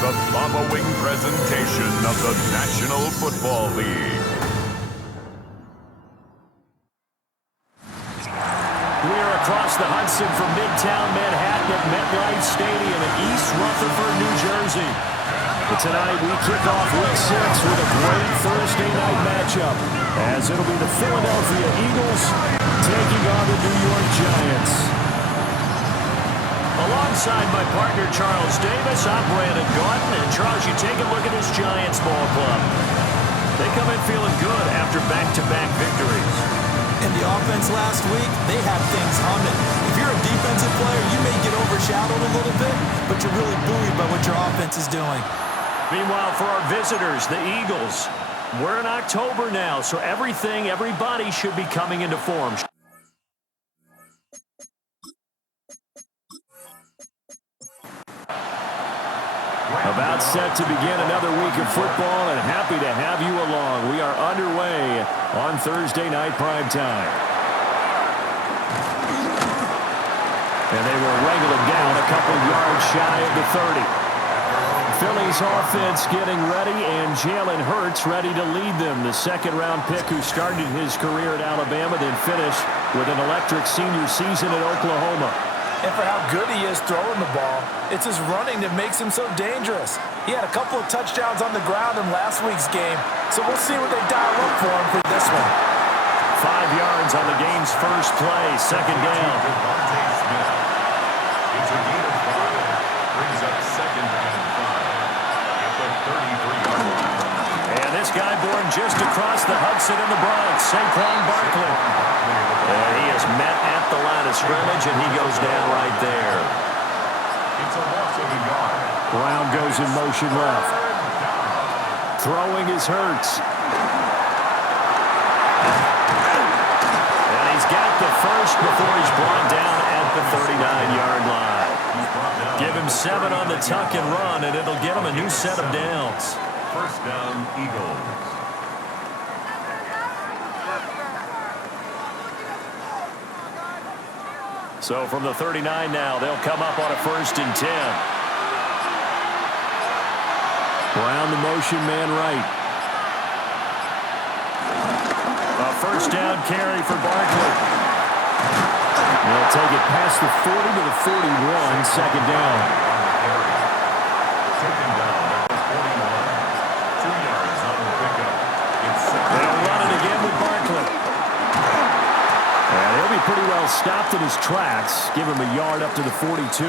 the following presentation of the National Football League. We are across the Hudson from Midtown Manhattan at MetLife Stadium in East Rutherford, New Jersey. But tonight we kick off Week 6 with a great Thursday night matchup, as it'll be the Philadelphia Eagles taking on the New York Giants. Alongside my partner Charles Davis, I'm Brandon Gordon, and Charles, you take a look at this Giants ball club. They come in feeling good after back-to-back victories. In the offense last week, they have things humming. If you're a defensive player, you may get overshadowed a little bit, but you're really buoyed by what your offense is doing. Meanwhile, for our visitors, the Eagles, we're in October now, so everybody should be coming into form. About set to begin another week of football, and happy to have you along. We are underway on Thursday night primetime. And they will wrangle him down a couple yards shy of the 30. Philly's offense getting ready, and Jalen Hurts ready to lead them. The second-round pick who started his career at Alabama, then finished with an electric senior season at Oklahoma. And for how good he is throwing the ball, it's his running that makes him so dangerous. He had a couple of touchdowns on the ground in last week's game, so we'll see what they dial up for him for this one. 5 yards on the game's first play, second down. It's a gain of 5. Brings up second and 5 at the 33-yard line. And this guy born just across the Hudson in the Bronx, Saquon Barkley. And he is met at the line of scrimmage, and he goes down right there. It's a loss of a yard. Brown goes in motion left. Throwing is Hurts. And he's got the first before he's brought down at the 39-yard line. Give him 7 on the tuck and run, and it'll get him a new set of downs. First down, Eagles. So from the 39 now, they'll come up on a 1st and 10. Brown the motion man right. A first down carry for Barkley. They'll take it past the 40 to the 41, second down. Taken down at the 41. 2 yards on the pickup. They'll run it again with Barkley. And he'll be pretty well stopped in his tracks. Give him a yard up to the 42.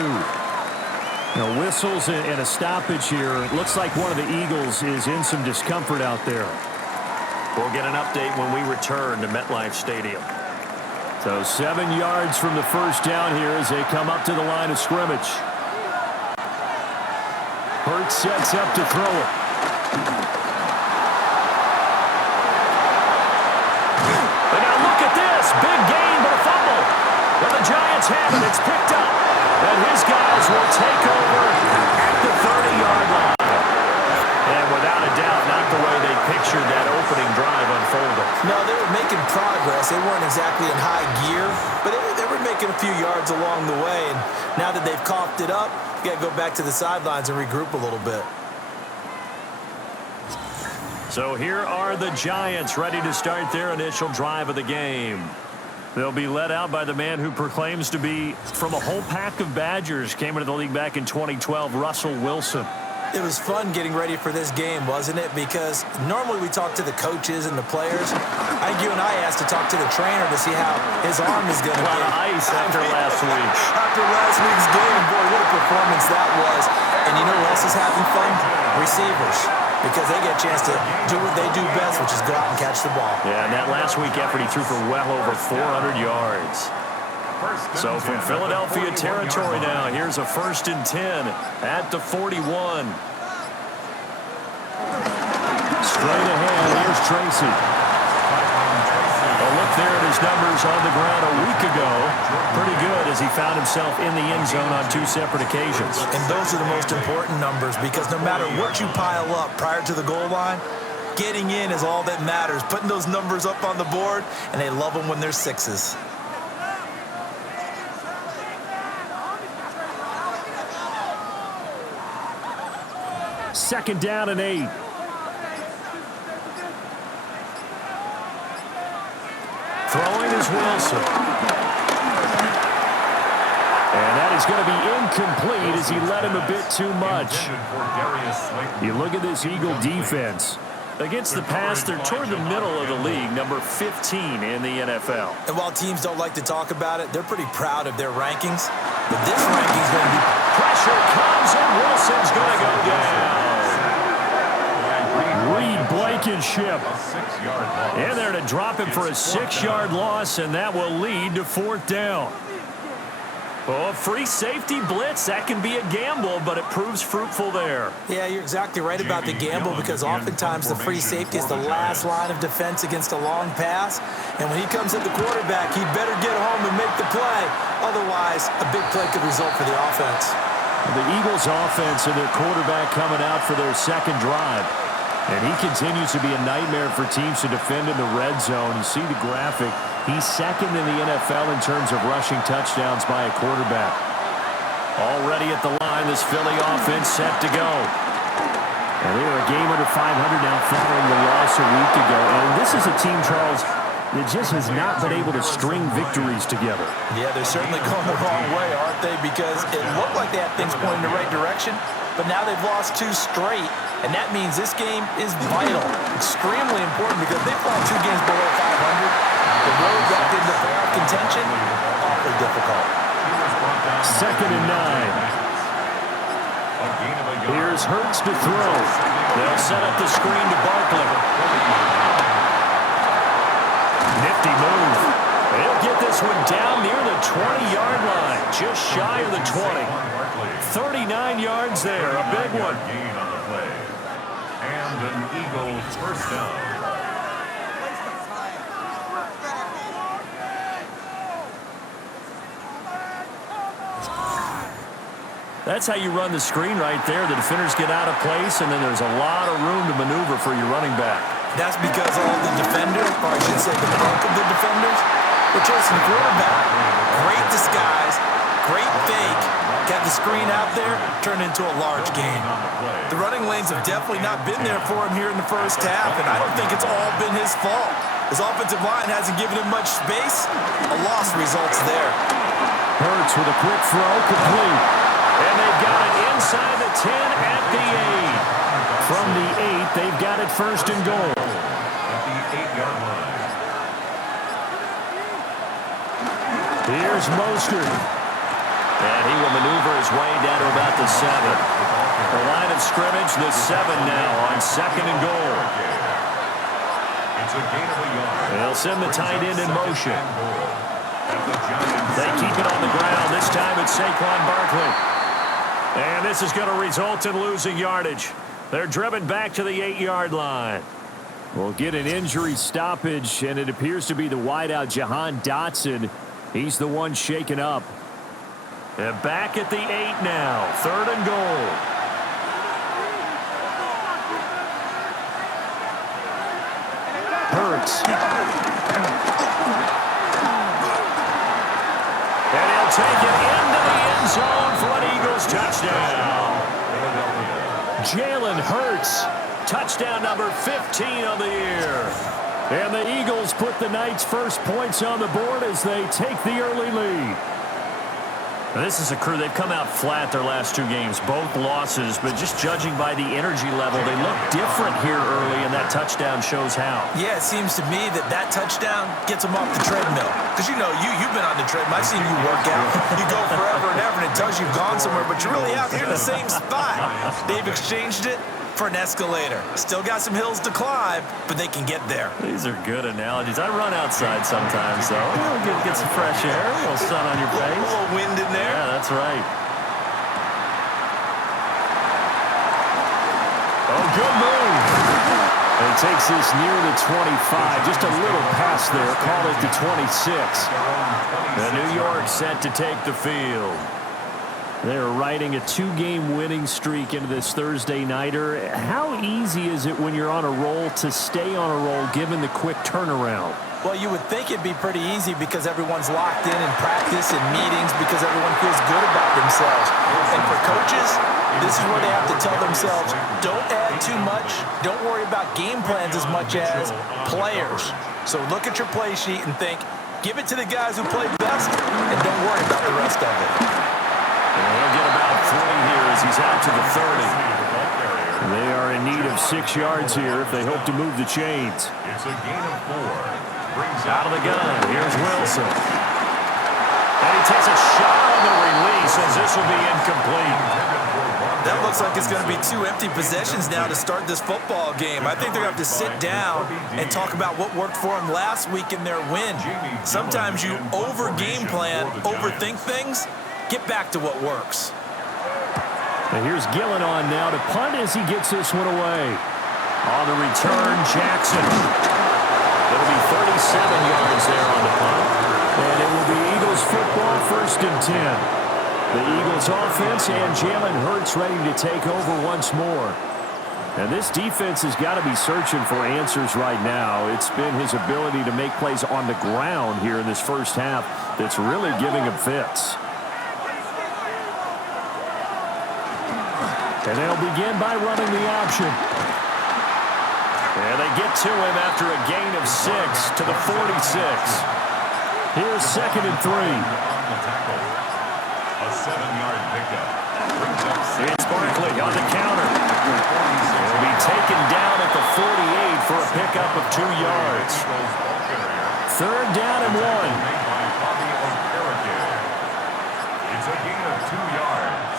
Whistles and a stoppage here. It looks like one of the Eagles is in some discomfort out there. We'll get an update when we return to MetLife Stadium. So 7 yards from the first down here as they come up to the line of scrimmage. Hurts sets up to throw it. And now look at this. Big gain, but a fumble. Well, the Giants have it. It's picked up. And his guys will take over at the 30-yard line. And without a doubt, not the way they pictured that opening drive unfolding. No, they were making progress. They weren't exactly in high gear, but they were making a few yards along the way. And now that they've coughed it up, you got to go back to the sidelines and regroup a little bit. So here are the Giants ready to start their initial drive of the game. They'll be led out by the man who proclaims to be from a whole pack of Badgers. Came into the league back in 2012, Russell Wilson. It was fun getting ready for this game, wasn't it? Because normally we talk to the coaches and the players. I think you and I asked to talk to the trainer to see how his arm is going to be. A lot of ice after last week. After last week's game, boy, what a performance that was. And you know who else is having fun? Receivers. Because they get a chance to do what they do best, which is go out and catch the ball. Yeah, and that last week effort, he threw for well over 400 yards. So from Philadelphia territory now, here's a 1st and 10 at the 41. Straight ahead, here's Tracy. A look there at his numbers on the ground a week ago. Pretty good as he found himself in the end zone on 2 separate occasions. And those are the most important numbers because no matter what you pile up prior to the goal line, getting in is all that matters. Putting those numbers up on the board, and they love them when they're 6s. 2nd down and 8. Throwing is Wilson. And that is going to be incomplete as he led him a bit too much. You look at this Eagle defense. Against the pass, they're toward the middle of the league, number 15 in the NFL. And while teams don't like to talk about it, they're pretty proud of their rankings. But this ranking's going to be... Pressure comes, and Wilson's going to go down. Reed Blankenship in there to drop him for a 6-yard loss, and that will lead to 4th down. Oh, free safety blitz, that can be a gamble, but it proves fruitful there. Yeah, you're exactly right about the gamble because oftentimes the free safety is the last line of defense against a long pass. And when he comes at the quarterback, he better get home and make the play. Otherwise, a big play could result for the offense. The Eagles' offense and their quarterback coming out for their 2nd drive. And he continues to be a nightmare for teams to defend in the red zone. You see the graphic. He's 2nd in the NFL in terms of rushing touchdowns by a quarterback. Already at the line, this Philly offense set to go. And they are a game under 500 now following the loss a week ago. And this is a team, Charles, that just has not been able to string victories together. Yeah, they're certainly going the wrong way, aren't they? Because it looked like they had things pointing in the right direction, but now they've lost 2 straight. And that means this game is vital, extremely important because they fall 2 games below 500. The road back into playoff contention, awfully difficult. 2nd and 9. Here's Hurts to throw. They'll set up the screen to Barkley. Nifty move. They'll get this one down near the 20-yard line, just shy of the 20. 39 yards there, a big one. And an Eagles 1st down. That's how you run the screen right there. The defenders get out of place, and then there's a lot of room to maneuver for your running back. That's because all the defenders, or I should say the bulk of the defenders, were chasing the quarterback. Great disguise, great fake. Got the screen out there, turned into a large gain. The running lanes have definitely not been there for him here in the first half, and I don't think it's all been his fault. His offensive line hasn't given him much space. A loss results there. Hurts with a quick throw, complete. And they've got it inside the 10 at the 8. From the 8, they've got it 1st and goal. At the 8-yard line. Here's Mostert. And he will maneuver his way down to about the 7. The line of scrimmage, the 7 now on 2nd and goal. It's a gain of a yard. They'll send the tight end in motion. They keep it on the ground. This time it's Saquon Barkley. And this is going to result in losing yardage. They're driven back to the 8-yard line. We'll get an injury stoppage, and it appears to be the wideout, Jahan Dotson. He's the one shaken up. And back at the 8 now. 3rd and goal. Hurts. And he'll take it into the end zone for an Eagles touchdown. Jalen Hurts, touchdown number 15 of the year. And the Eagles put the Knights' first points on the board as they take the early lead. This is a crew, they've come out flat their last 2 games, both losses, but just judging by the energy level, they look different here early, and that touchdown shows how. Yeah, it seems to me that touchdown gets them off the treadmill. Because, you know, you've been on the treadmill. I've seen you work out. You go forever and ever, and it tells you've gone somewhere, but you're really out here in the same spot. They've exchanged it for an escalator. Still got some hills to climb, but they can get there. These are good analogies. I run outside sometimes, though. Get some fresh air, a little sun on your face. A little wind in there. Yeah, that's right. Oh, good move. And he takes this near the 25. Just a little pass there. Call it the 26. The New York set to take the field. They're riding a 2-game winning streak into this Thursday nighter. How easy is it when you're on a roll to stay on a roll given the quick turnaround? Well, you would think it'd be pretty easy because everyone's locked in practice and meetings because everyone feels good about themselves. And for coaches, this is where they have to tell themselves, don't add too much, don't worry about game plans as much as players. So look at your play sheet and think, give it to the guys who play best and don't worry about the rest of it. And he'll get about 3 here as he's out to the 30. They are in need of 6 yards here if they hope to move the chains. It's a gain of 4. Brings Out of the gun, here's Wilson. And he takes a shot on the release as this will be incomplete. That looks like it's going to be 2 empty possessions now to start this football game. I think they're going to have to sit down and talk about what worked for them last week in their win. Sometimes you over-game plan, overthink things. Get back to what works. And here's Gillen on now to punt as he gets this one away. On the return, Jackson. It'll be 37 yards there on the punt. And it will be Eagles football, 1st and 10. The Eagles offense and Jalen Hurts ready to take over once more. And this defense has got to be searching for answers right now. It's been his ability to make plays on the ground here in this first half that's really giving him fits. And they'll begin by running the option. And they get to him after a gain of 6 to the 46. Here's 2nd and 3. a 7-yard pickup. Brings up 6. It's Barkley on the counter. He'll be taken down at the 48 for a pickup of 2 yards. 3rd down and 1. Made by Bobby Okereke. It's a gain of 2 yards.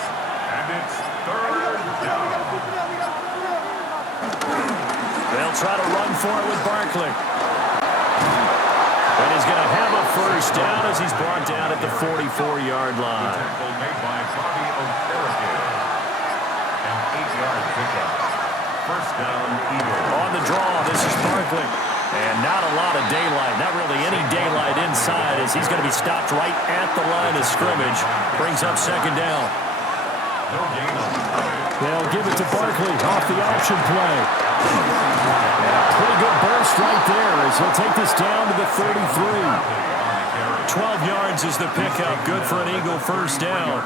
And it's 3rd down. They'll try to run for it with Barkley. And he's going to have a 1st down as he's brought down at the 44-yard line. Tackle made by Bobby Okereke. An 8-yard pickup. 1st down, Eagles. On the draw, this is Barkley. And not a lot of daylight, not really any daylight inside as he's going to be stopped right at the line of scrimmage. Brings up 2nd down. No gain on the play. They'll give it to Barkley off the option play. And a pretty good burst right there as he'll take this down to the 33. 12 yards is the pickup. Good for an Eagle 1st down.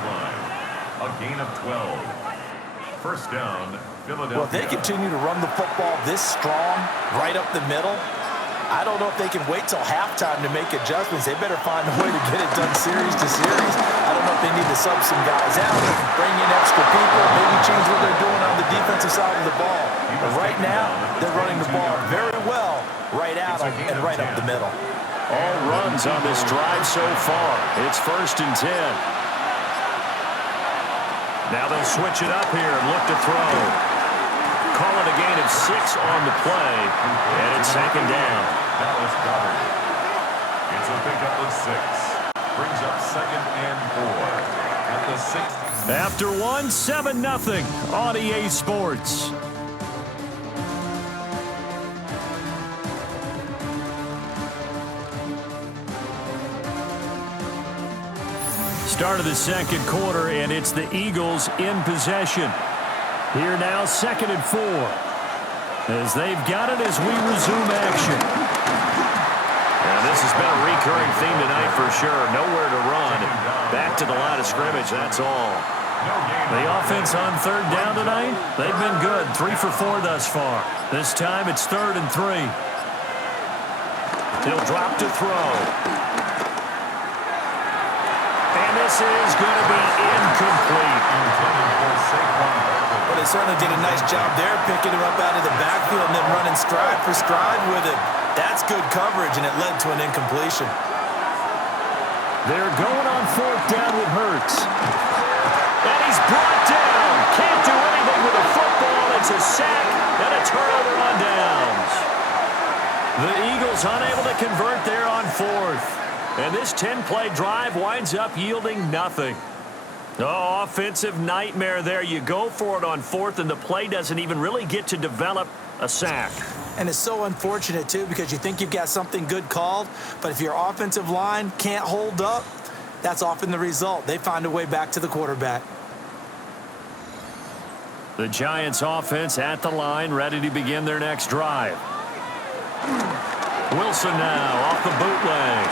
A gain of 12. 1st down, Philadelphia. Well, if they continue to run the football this strong, right up the middle, I don't know if they can wait till halftime to make adjustments. They better find a way to get it done series to series. I don't know if they need to sub some guys out, bring in extra people, maybe change what they're doing on the defensive side of the ball. But right now, they're running the ball very well right out and right up the middle. All runs on this drive so far. It's 1st and 10. Now they'll switch it up here and look to throw. Call it a gain of 6 on the play, and it's 2nd down. Dallas Goddard. It's a pickup of 6. Brings up 2nd and 4. At the 6th. After 1, 7-0 on EA Sports. Start of the 2nd quarter, and it's the Eagles in possession. Here now, 2nd and 4. As they've got it as we resume action. And this has been a recurring theme tonight for sure. Nowhere to run. Back to the line of scrimmage, that's all. The offense on 3rd down tonight, they've been good. 3 for 4 thus far. This time it's 3rd and 3. He'll drop to throw. And this is going to be incomplete. But they certainly did a nice job there, picking him up out of the backfield and then running stride for stride with it. That's good coverage, and it led to an incompletion. They're going on 4th down with Hurts. And he's brought down. Can't do anything with the football. It's a sack and a turnover on downs. The Eagles unable to convert there on 4th. And this 10-play drive winds up yielding nothing. Oh, offensive nightmare there. You go for it on 4th, and the play doesn't even really get to develop a sack. And it's so unfortunate, too, because you think you've got something good called, but if your offensive line can't hold up, that's often the result. They find a way back to the quarterback. The Giants offense at the line, ready to begin their next drive. Wilson now off the bootleg.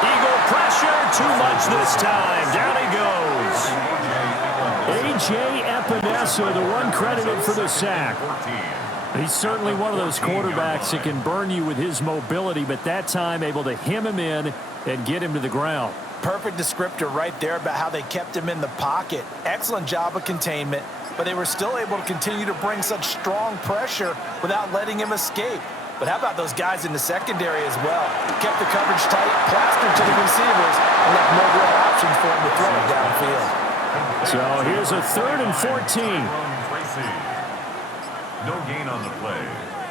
Eagle pressure, too much this time. Down he goes. A.J. Epinesa, the one credited for the sack. He's certainly one of those quarterbacks that can burn you with his mobility, but that time able to hem him in and get him to the ground. Perfect descriptor right there about how they kept him in the pocket. Excellent job of containment, but they were still able to continue to bring such strong pressure without letting him escape. But how about those guys in the secondary as well? Kept the coverage tight, plastered to the receivers, and left no real options for him to throw it downfield. So here's a 3rd and 14. No gain on the play.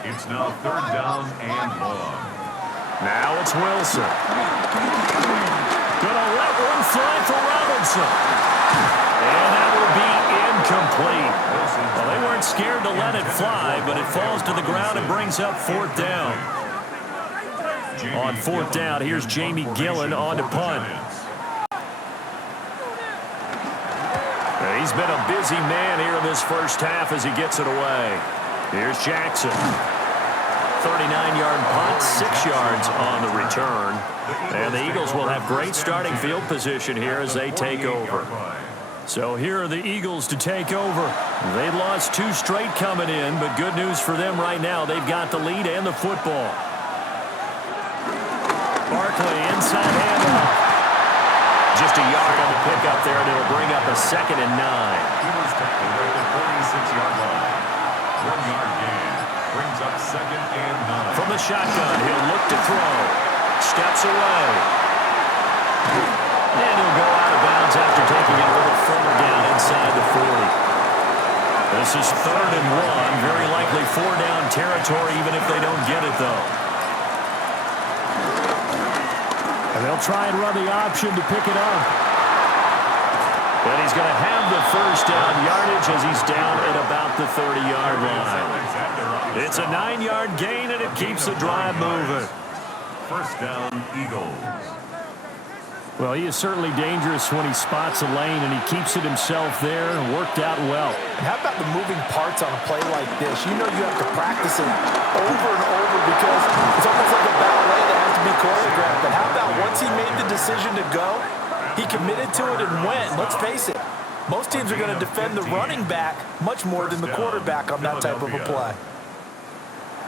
It's now 3rd down and long. Now it's Wilson. Gonna let one fly for Robinson. And that will be incomplete. Well, they weren't scared to let it fly, but it falls to the ground and brings up 4th down. On 4th down, here's Jamie Gillen on to punt. He's been a busy man here in this first half as he gets it away. Here's Jackson. 39-yard punt, 6 yards on the return. And the Eagles will have great starting field position here as they take over. So here are the Eagles to take over. They lost 2 straight coming in, but good news for them right now. They've got the lead and the football. Barkley inside handoff. Just a yard on the pickup there, and it'll bring up a 2nd and 9. He was tackled at the 46-yard line. 1-yard gain. Brings up 2nd and 9. From the shotgun, he'll look to throw. Steps away. And he'll go out of bounds after taking it a little further down inside the 40. This is 3rd and 1. Very likely 4-down territory, even if they don't get it, though. And they'll try and run the option to pick it up. And he's going to have the 1st down yardage as he's down at about the 30-yard line. It's a 9-yard gain, and it keeps the drive moving. 1st down, Eagles. Well, he is certainly dangerous when he spots a lane, and he keeps it himself there and worked out well. And how about the moving parts on a play like this? You know you have to practice it over and over because it's almost like a ballet that has to be choreographed. But how about once he made the decision to go, he committed to it and went. Let's face it, most teams are going to defend the running back much more than the quarterback on that type of a play.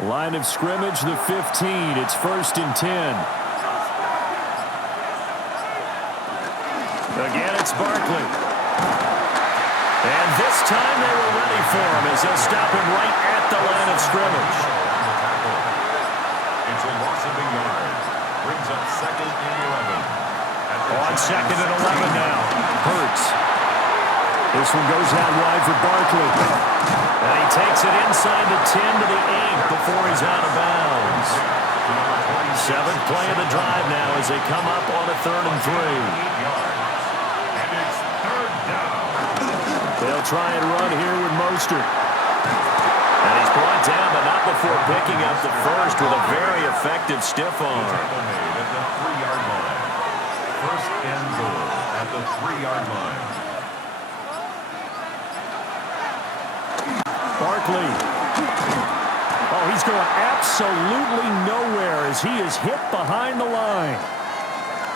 Line of scrimmage, the 15. It's 1st and 10. Again, it's Barkley. And this time they were ready for him as they'll stop him right at the line of scrimmage. It's a loss of a yard. Brings up 2nd and 11. On 2nd and 11 now. Hurts. This one goes out wide for Barkley. And he takes it inside the 10 to the 8 before he's out of bounds. 7th play of the drive now as they come up on a 3rd and 3. They'll try and run here with Mostert. And he's brought down, but not before picking up the 1st with a very effective stiff arm. At the 3-yard line. 1st and goal at the 3-yard line. Barkley. Oh, he's going absolutely nowhere as he is hit behind the line.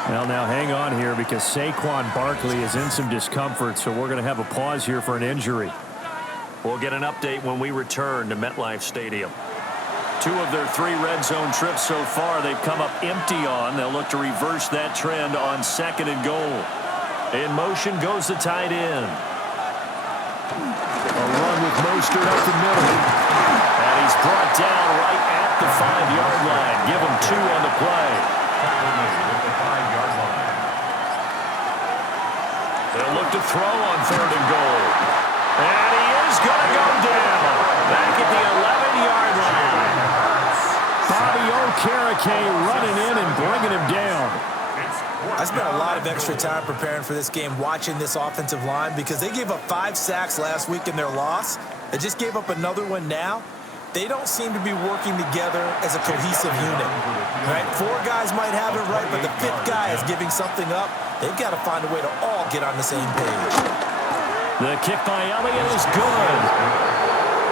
Well, now hang on here because Saquon Barkley is in some discomfort, so we're going to have a pause here for an injury. We'll get an update when we return to MetLife Stadium. 2 of their 3 red zone trips so far they've come up empty on. They'll look to reverse that trend on 2nd and goal. In motion goes the tight end. A run with Mostert up the middle. And he's brought down right at the 5-yard line. Give him 2 on the play. At the 5-yard line. They'll look to throw on 3rd and goal. And he is going to go down. Back at the 11-yard line. Bobby Okereke running in and bringing him down. I spent a lot of extra time preparing for this game watching this offensive line because they gave up 5 sacks last week in their loss. They just gave up another one now. They don't seem to be working together as a cohesive unit. Right? 4 guys might have it right, but the 5th guy is giving something up. They've got to find a way to all get on the same page. The kick by Elliott is good.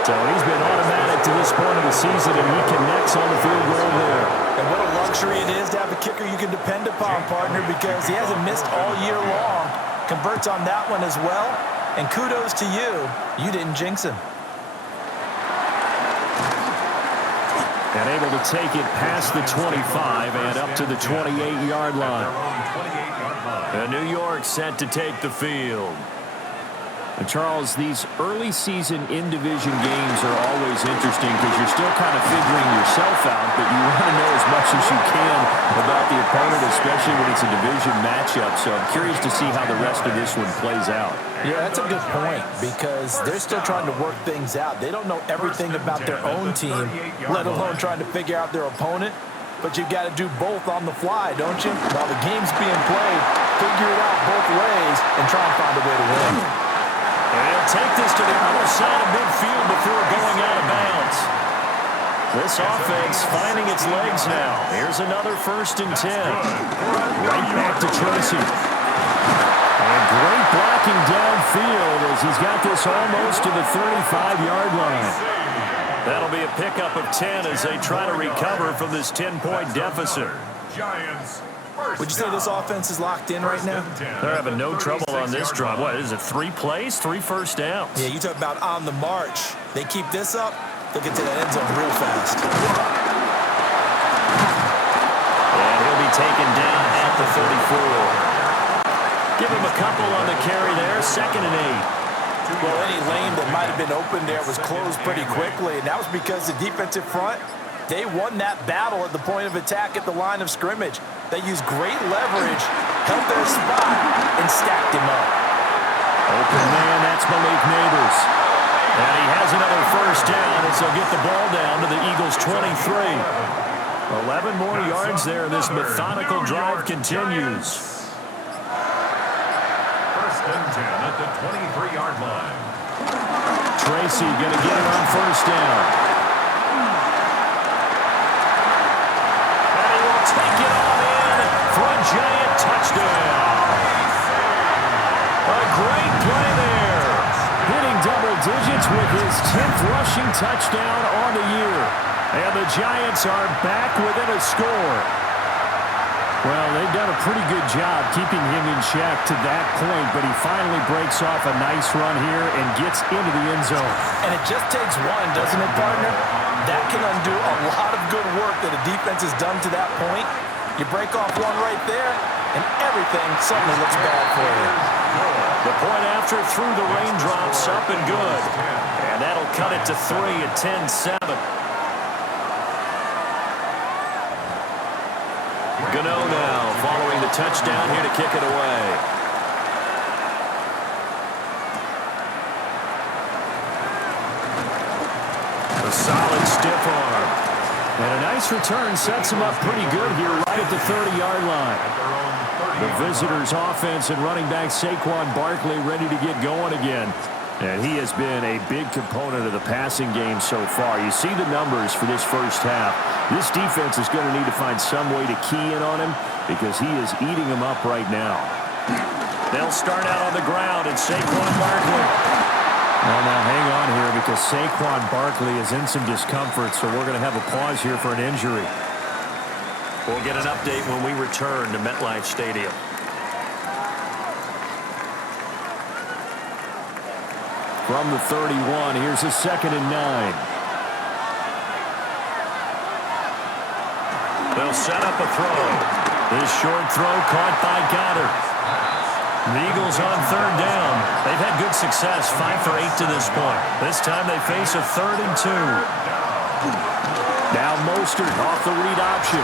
So he's been automatic to this point of the season, and he connects on the field goal there. And what a luxury it is to have a kicker you can depend upon, partner, because he hasn't missed all year long. Converts on that one as well. And kudos to you. You didn't jinx him. And able to take it past the 25 and up to the 28-yard line. And New York set to take the field. And Charles, these early season in-division games are always interesting because you're still kind of figuring yourself out, but you want to know as much as you can about the opponent, especially when it's a division matchup. So I'm curious to see how the rest of this one plays out. Yeah, that's a good point because they're still trying to work things out. They don't know everything about their own team, let alone trying to figure out their opponent. But you've got to do both on the fly, don't you? While the game's being played, figure it out both ways and try and find a way to win. And he'll take this to the other side of midfield before going out of bounds. This offense finding its legs now. Here's another 1st and 10. Right back to Tracy. And great blocking downfield as he's got this almost to the 35-yard line. That'll be a pickup of 10 as they try to recover from this 10-point deficit. Giants. Would you say this offense is locked in right now? They're having no trouble on this drive. What is it, 3 plays, 3 first downs? Yeah, you talk about on the march. They keep this up, they'll get to that end zone real fast. And he'll be taken down at the 34. Give him a couple on the carry there, 2nd and 8. Well, any lane that might have been open there was closed pretty quickly, and that was because the defensive front, they won that battle at the point of attack at the line of scrimmage. They used great leverage, held their spot, and stacked him up. Open man, that's Malik Neighbors. And he has another 1st down as they'll get the ball down to the Eagles' 23. 11 more yards there. This methodical drive continues. 1st and 10 at the 23-yard line. Tracy going to get it on 1st down. And he will take it on in for a giant touchdown. A great play there. Hitting double digits with his 10th rushing touchdown on the year. And the Giants are back within a score. Well, they've done a pretty good job keeping him in check to that point, but he finally breaks off a nice run here and gets into the end zone. And it just takes one, doesn't it, partner? That can undo a lot of good work that a defense has done to that point. You break off one right there, and everything suddenly looks bad for you. The point after through the raindrops up and good. And that'll cut it to 3 at 10-7. Gano now following the touchdown here to kick it away. A solid stiff arm. And a nice return sets him up pretty good here right at the 30-yard line. The visitors' offense and running back Saquon Barkley ready to get going again. And he has been a big component of the passing game so far. You see the numbers for this first half. This defense is going to need to find some way to key in on him because he is eating them up right now. They'll start out on the ground and Saquon Barkley. Well, now hang on here because Saquon Barkley is in some discomfort, so we're going to have a pause here for an injury. We'll get an update when we return to MetLife Stadium. From the 31, here's a 2nd and 9. They'll set up a throw. This short throw caught by Goddard. The Eagles on 3rd down. They've had good success, 5 for 8 to this point. This time they face a 3rd and 2. Now Mostert off the read option.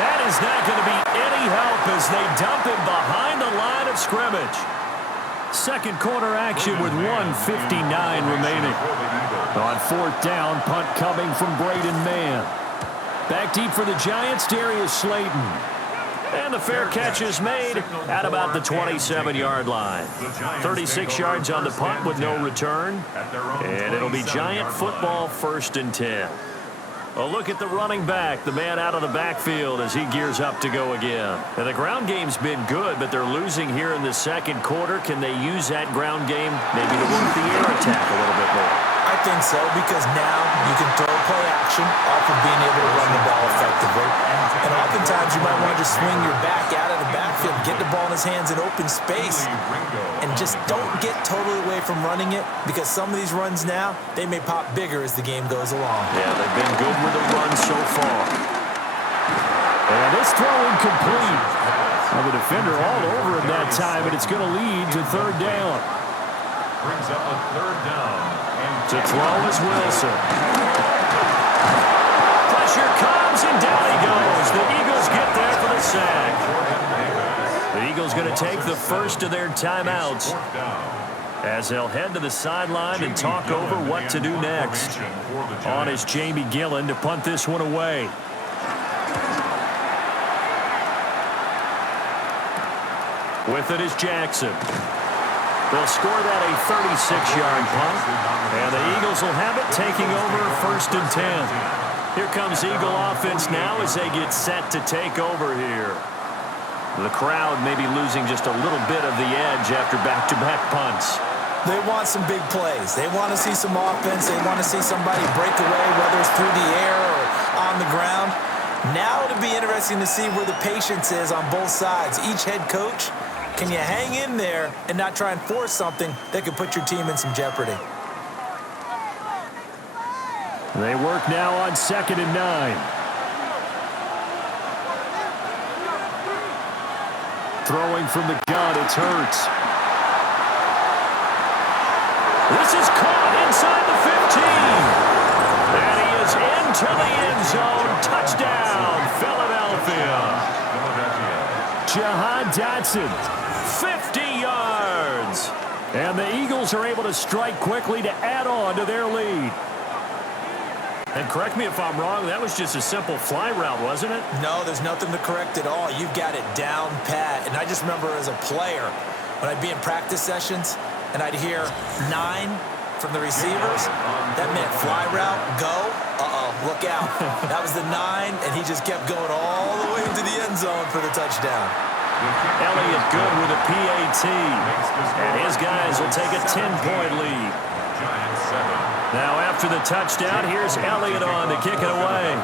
That is not going to be any help as they dump him behind the line of scrimmage. 2nd quarter action with 1:59 remaining. On 4th down, punt coming from Braden Mann. Back deep for the Giants, Darius Slayton. And the fair catch is made at about the 27-yard line. 36 yards on the punt with no return. And it'll be Giant football 1st and 10. A look at the running back, the man out of the backfield as he gears up to go again. And the ground game's been good, but they're losing here in the 2nd quarter. Can they use that ground game maybe to work the air attack a little bit more? I think so, because now you can throw play action off of being able to run the ball effectively. And oftentimes you might want to just swing your back out of the backfield, get the ball in his hands in open space, and just don't get totally away from running it, because some of these runs now, they may pop bigger as the game goes along. Yeah, they've been good with the run so far. And this throw incomplete. Well, the defender all over him that time, and it's going to lead to third down. Brings up a third down. To throw is Wilson. Pressure comes, and down he goes. The Eagles get there for the sack. The Eagles going to take the first of their timeouts as they'll head to the sideline and talk over what to do next. On is Jamie Gillen to punt this one away. With it is Jackson. They'll score that a 36-yard punt, and the Eagles will have it, taking over first and 10. Here comes Eagle offense now as they get set to take over here. The crowd may be losing just a little bit of the edge after back-to-back punts. They want some big plays. They want to see some offense. They want to see somebody break away, whether it's through the air or on the ground. Now it'll be interesting to see where the patience is on both sides. Each head coach, can you hang in there and not try and force something that could put your team in some jeopardy? They work now on 2nd and 9. Throwing from the gun, it's Hurts. This is caught inside the 15. And he is into the end zone. Touchdown, Philadelphia. Jahan Dotson, 50 yards. And the Eagles are able to strike quickly to add on to their lead. And correct me if I'm wrong, that was just a simple fly route, wasn't it? No, there's nothing to correct at all. You've got it down pat. And I just remember as a player, when I'd be in practice sessions and I'd hear 9 from the receivers, that meant fly route, go, look out. That was the 9, and he just kept going all the way into the end zone for the touchdown. Elliott good with a PAT. And his guys will take a 10-point lead. Now after the touchdown, here's Elliott on to kick it away.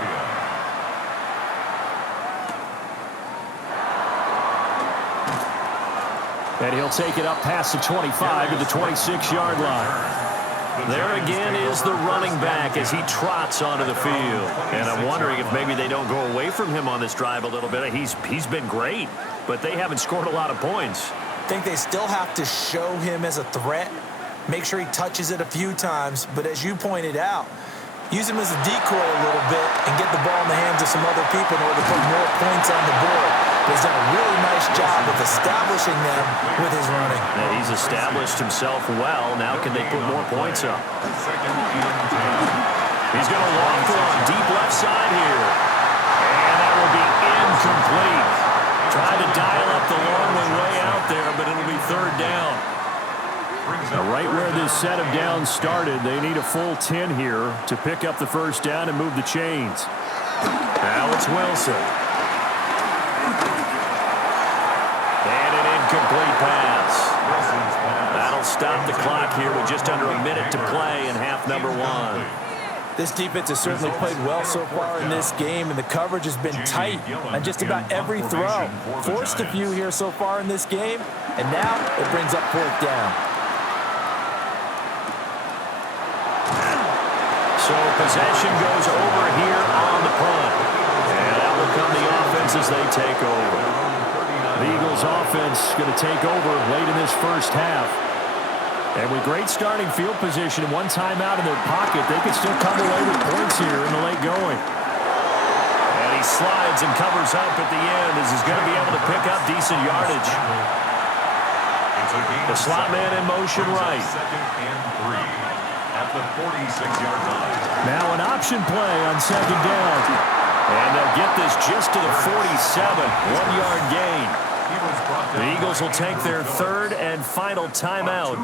And he'll take it up past the 25 to the 26-yard line. There again is the running back as he trots onto the field. And I'm wondering if maybe they don't go away from him on this drive a little bit. He's been great, but they haven't scored a lot of points. I think they still have to show him as a threat. Make sure he touches it a few times. But as you pointed out, use him as a decoy a little bit and get the ball in the hands of some other people in order to put more points on the board. He's done a really nice job of establishing them with his running. Yeah, he's established himself well. Now can they put more points up? He's going to loft one deep left side here. And that will be incomplete. Trying to dial up the long one way out there, but it'll be third down. Now, right where this set of downs started, they need a full 10 here to pick up the first down and move the chains. Now it's Wilson. And an incomplete pass. That'll stop the clock here with just under a minute to play in half number 1. This defense has certainly played well so far in this game, and the coverage has been tight on just about every throw. Forced a few here so far in this game, and now it brings up fourth down. So possession goes over here on the punt. And that will come the offense as they take over. The Eagles offense going to take over late in this first half. And with great starting field position and one timeout in their pocket, they could still come away with points here in the late going. And he slides and covers up at the end as he's going to be able to pick up decent yardage. The slot man in motion right. Second and 3 at the 46-yard line. Now an option play on second down. And they'll get this just to the 47. 1-yard gain. The Eagles will take their third and final timeout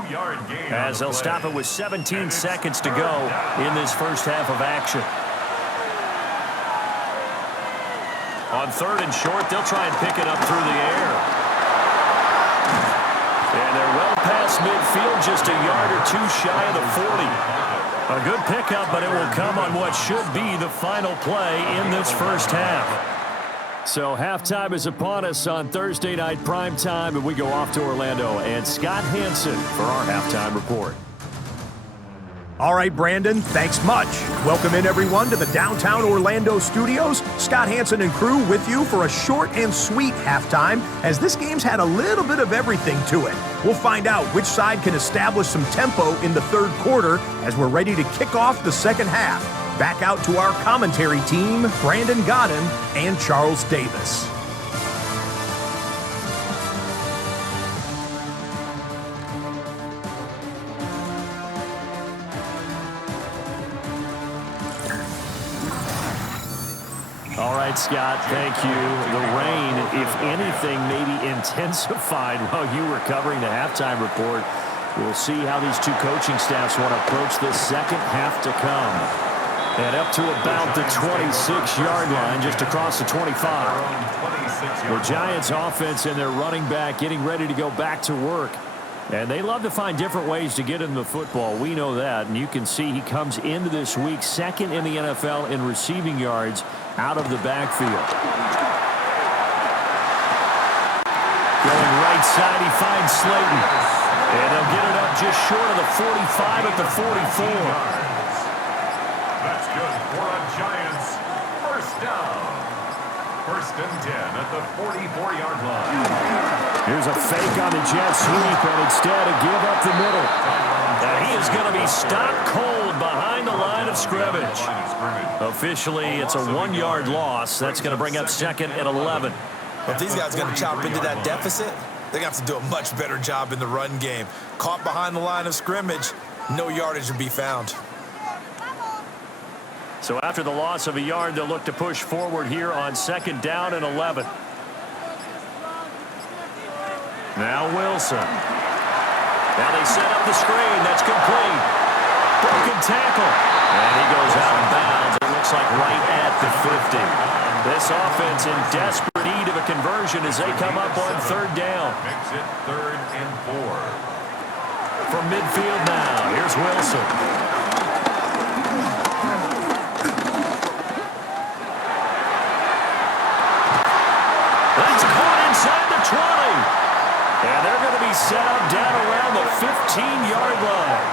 as they'll stop it with 17 seconds to go in this first half of action. On third and short, they'll try and pick it up through the air. And they're well past midfield, just a yard or two shy of the 40. A good pickup, but it will come on what should be the final play in this first half. So halftime is upon us on Thursday night primetime, and we go off to Orlando and Scott Hansen for our halftime report. All right, Brandon, thanks much. Welcome in, everyone, to the downtown Orlando studios. Scott Hansen and crew with you for a short and sweet halftime, as this game's had a little bit of everything to it. We'll find out which side can establish some tempo in the third quarter as we're ready to kick off the second half. Back out to our commentary team, Brandon Godden and Charles Davis. All right, Scott, thank you. The rain, if anything, maybe intensified while you were covering the halftime report. We'll see how these two coaching staffs want to approach this second half to come. And up to about the 26-yard line, just across the 25. The Giants offense and their running back getting ready to go back to work. And they love to find different ways to get in the football. We know that. And you can see he comes into this week second in the NFL in receiving yards out of the backfield. Going right side, he finds Slayton. And they'll get it up just short of the 45 at the 44. That's good for a Giants first down. First and 10 at the 44-yard line. Here's a fake on the jet sweep, and instead a give up the middle. And he is going to be stopped cold behind the line of scrimmage. Officially, it's a 1-yard loss. That's going to bring up second and 11. Well, if these guys are going to chop into that deficit, they're going to have to do a much better job in the run game. Caught behind the line of scrimmage, no yardage will be found. So after the loss of a yard, they'll look to push forward here on second down and 11. Now Wilson. Now they set up the screen. That's complete. Broken tackle. And he goes out of bounds. It looks like right at the 50. This offense in desperate need of a conversion as they come up on third down. Makes it 3rd and 4. From midfield now, here's Wilson. That's caught inside the 20. And they're going to be set up down around the 15-yard line.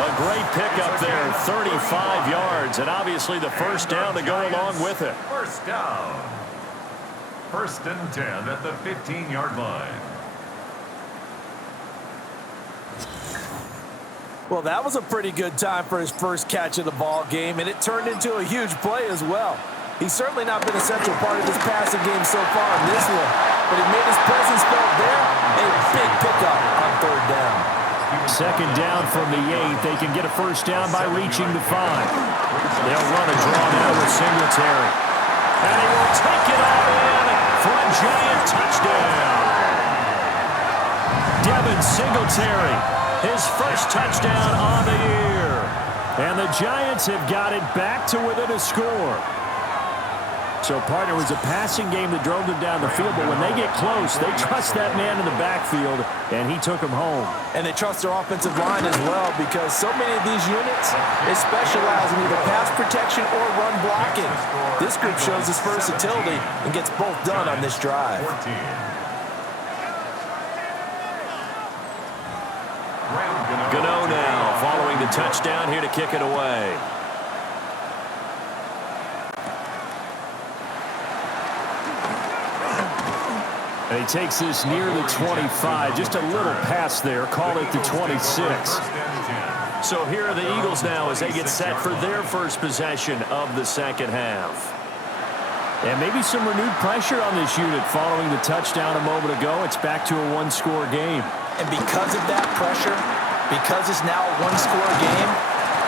A great pickup there, 35 yards, and obviously the first down to go along with it. First down. First and 10 at the 15-yard line. Well, that was a pretty good time for his first catch of the ball game, and it turned into a huge play as well. He's certainly not been a central part of this passing game so far in this one, but he made his presence felt there. A big pickup on third down. Second down from the 8. They can get a first down by reaching the 5. They'll run a draw now with Singletary. And he will take it all in for a Giant touchdown. Devin Singletary, his first touchdown on the year. And the Giants have got it back to within a score. So, partner, it was a passing game that drove them down the field, but when they get close, they trust that man in the backfield, and he took them home. And they trust their offensive line as well, because so many of these units, they specialize in either pass protection or run blocking. This group shows its versatility and gets both done on this drive. Gano now following the touchdown here to kick it away. And he takes this near the 25. Just a little pass there. Call it the 26. So here are the Eagles now as they get set for their first possession of the second half. And maybe some renewed pressure on this unit following the touchdown a moment ago. It's back to a one-score game. And because of that pressure, because it's now a one-score game,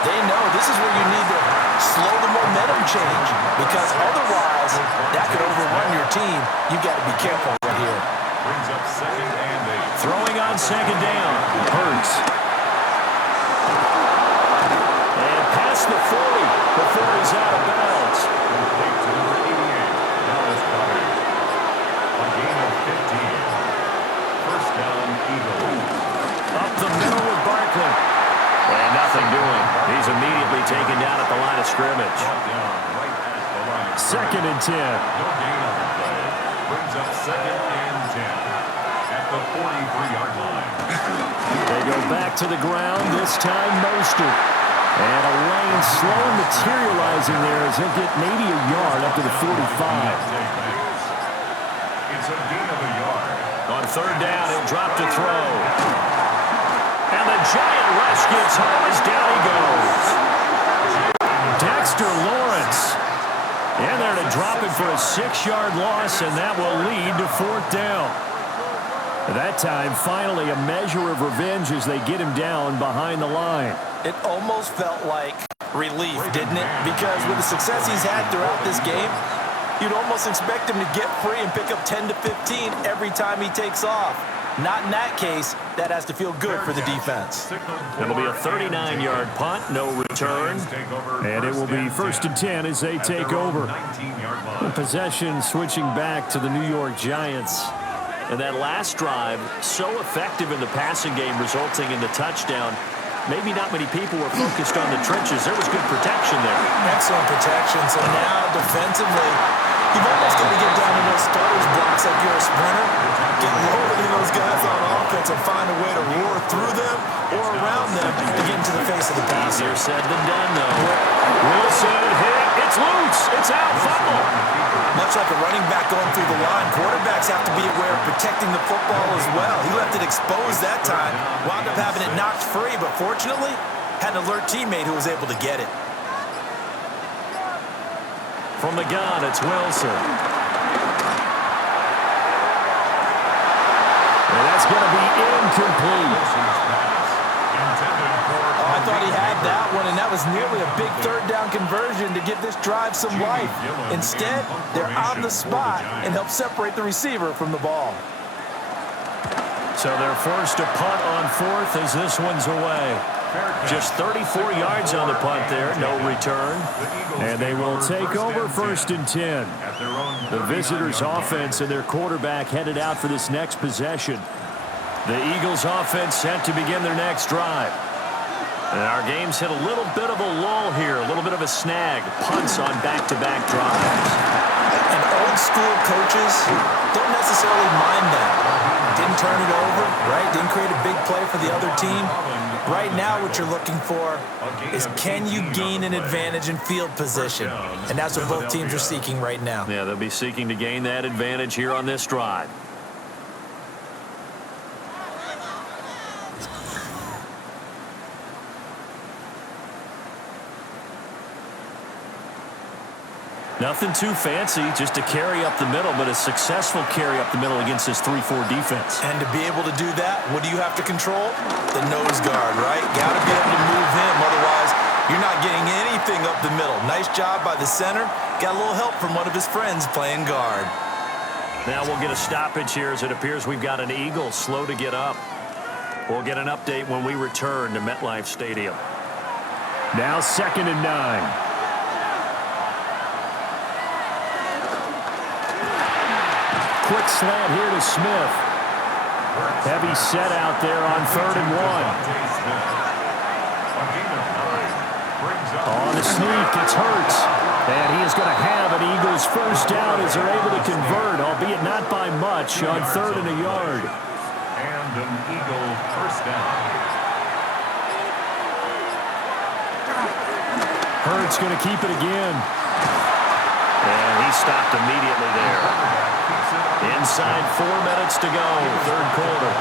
they know this is where you need to slow the momentum change, because otherwise that could overrun your team. You've got to be careful right here. Brings up second and 8. Throwing on second down. Hurts. And past the 40 before he's out of bounds. Complete to number 88. Dallas Goddard. A gain of 15. First down, Eagles. Up the middle with Barkley. And nothing doing. He's immediately scrimmage. Second and 10. No gain on the play. Brings up second and 10 at the 43-yard line. They go back to the ground, this time Mostert. And a lane slow materializing there as he'll get maybe a yard up to the 45. It's a gain of a yard. On third down, he'll drop to throw. And the giant rush gets home as down he goes. Dexter Lawrence in there to drop it for a 6-yard loss, and that will lead to fourth down. That time, finally, a measure of revenge as they get him down behind the line. It almost felt like relief, didn't it? Because with the success he's had throughout this game, you'd almost expect him to get free and pick up 10 to 15 every time he takes off. Not in that case. That has to feel good for the defense. It'll be a 39-yard punt, no return. And it will be first and 10 as they take over. The possession switching back to the New York Giants. And that last drive, so effective in the passing game, resulting in the touchdown. Maybe not many people were focused on the trenches. There was good protection there. Excellent protection. So now defensively, you've almost got to get down to those starters blocks like you're a sprinter. Get lower than those guys on offense and find a way to roar through them or around them to get into the face of the pass. Easier said than done, though. Wilson hit. It's loose. It's out. Fumble. Much like a running back going through the line, quarterbacks have to be aware of protecting the football as well. He left it exposed that time, wound up having it knocked free, but fortunately, had an alert teammate who was able to get it. From the gun, it's Wilson. And that's going to be incomplete. Oh, I thought he had that one, and that was nearly a big third down conversion to give this drive some life. Instead, they're on the spot and help separate the receiver from the ball. So they're forced to punt on fourth as this one's away. Just 34 yards on the punt there, no return. And they will take over first and 10. The visitors' offense and their quarterback headed out for this next possession. The Eagles' offense set to begin their next drive. And our game's hit a little bit of a lull here, a little bit of a snag. Punts on back-to-back drives. And old-school coaches don't necessarily mind that. Didn't turn it over, right? Didn't create a big play for the other team. Right now, what you're looking for is can you gain an advantage in field position? And that's what both teams are seeking right now. Yeah, they'll be seeking to gain that advantage here on this drive. Nothing too fancy, just to carry up the middle, but a successful carry up the middle against this 3-4 defense. And to be able to do that, what do you have to control? The nose guard, right? Got to be able to move him, otherwise you're not getting anything up the middle. Nice job by the center. Got a little help from one of his friends playing guard. Now we'll get a stoppage here as it appears we've got an Eagle slow to get up. We'll get an update when we return to MetLife Stadium. Now second and 9. Quick slant here to Smith. Heavy set out there on third and 1. On the sneak, it's Hurts. And he is going to have an Eagles first down as they're able to convert, albeit not by much, on third and a yard. And an Eagle first down. Hurts going to keep it again. And he stopped immediately there. Inside 4 minutes to go, third quarter.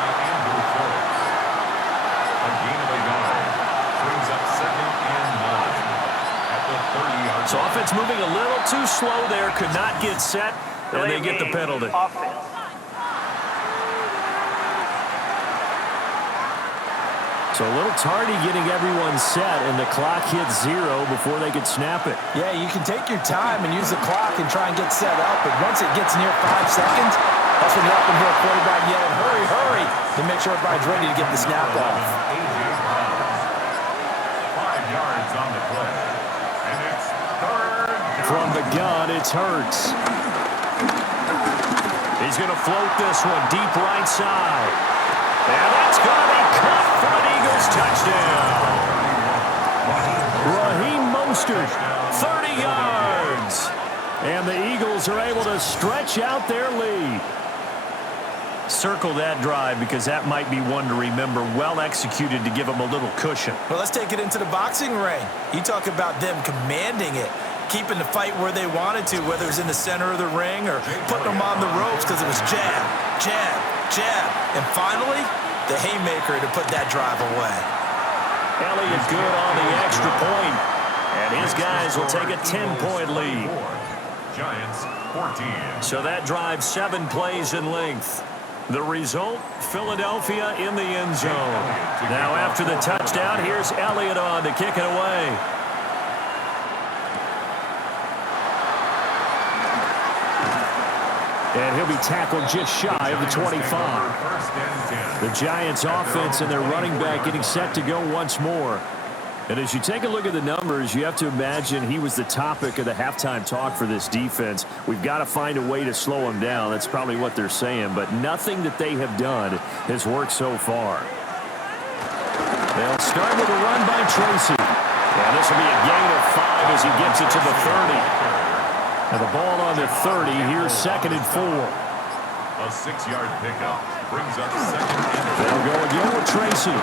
A gain of a yard. Brings up second and 9 at the 30-yard line. So offense moving a little too slow there, could not get set, and they get the penalty. So a little tardy getting everyone set, and the clock hits 0 before they could snap it. Yeah, you can take your time and use the clock and try and get set up, but once it gets near 5 seconds, that's when you have to hear a quarterback yelling, hurry, hurry, to make sure everybody's ready to get the snap off. 5 yards on the play. And it's third down. From the gun, it's Hurts. He's going to float this one deep right side. And that's going to be caught for an Eagles touchdown. Raheem coaster. 30 yards. And the Eagles are able to stretch out their lead. Circle that drive because that might be one to remember. Well executed to give them a little cushion. Well, let's take it into the boxing ring. You talk about them commanding it, keeping the fight where they wanted to, whether it was in the center of the ring or putting them on the ropes because it was jab, jab, jab. And finally, the haymaker to put that drive away. Elliott good on the extra point. And his guys will take a 10-point lead. Giants 14. So that drive 7 plays in length. The result, Philadelphia in the end zone. Now after the touchdown, here's Elliott on to kick it away. And he'll be tackled just shy of the 25. The Giants offense and their running back getting set to go once more. And as you take a look at the numbers, you have to imagine he was the topic of the halftime talk for this defense. We've got to find a way to slow him down. That's probably what they're saying. But nothing that they have done has worked so far. They'll start with a run by Tracy. And this will be a gain of 5 as he gets it to the 30. And the ball on the 30. Here's 2nd and 4. A 6-yard pickup brings up 2nd and 4. They'll go again with Tracy.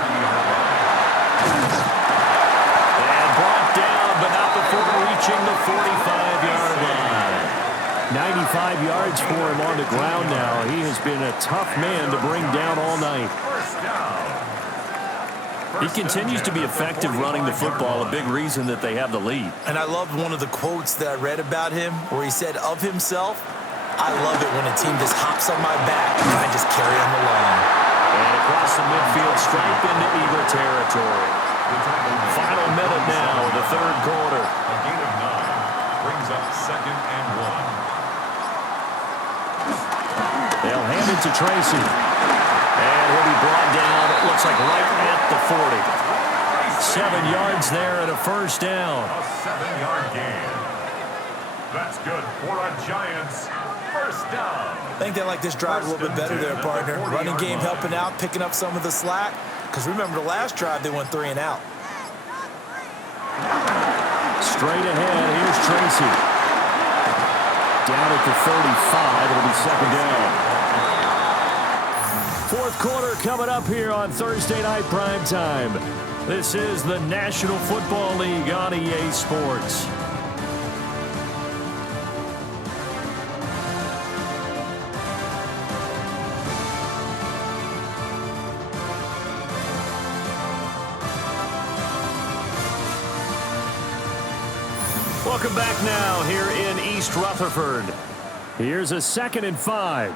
Brought down, but not before reaching the 45-yard line. 95 yards for him on the ground now. He has been a tough man to bring down all night. He continues to be effective running the football, a big reason that they have the lead. And I loved one of the quotes that I read about him where he said of himself, "I love it when a team just hops on my back and I just carry them along." And across the midfield stripe into Eagle territory. Final minute now of the 3rd quarter. A gain of 9 brings up 2nd and 1. They'll hand it to Tracy. And he'll be brought down, it looks like right at the 40. 7 yards there and a first down. A 7-yard gain. That's good for a Giants first down. I think they like this drive a little bit better there, partner. Running game helping out, picking up some of the slack. Because remember, the last drive, they went 3 and out. Straight ahead, here's Tracy. Down at the 35, it'll be 2nd down. 4th quarter coming up here on Thursday Night Primetime. This is the National Football League on EA Sports. Welcome back now here in East Rutherford. Here's a 2nd and 5.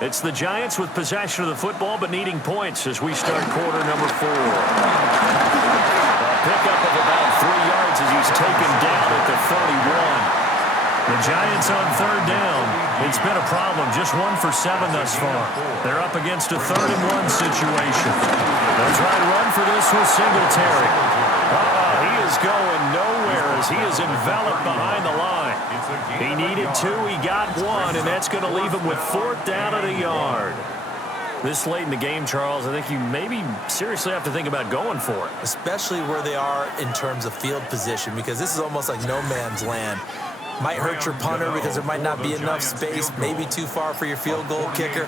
It's the Giants with possession of the football but needing points as we start quarter number 4. A pickup of about 3 yards as he's taken down at the 31. The Giants on 3rd down. It's been a problem. Just 1 for 7 thus far. They're up against a 3rd and 1 situation. They'll try to run for this with Singletary. He is going nowhere as he is enveloped behind the line. He needed 2, he got 1, and that's going to leave him with 4th down at a yard. This late in the game, Charles, I think you maybe seriously have to think about going for it. Especially where they are in terms of field position, because this is almost like no man's land. Might hurt your punter because there might not be enough space, maybe too far for your field goal kicker.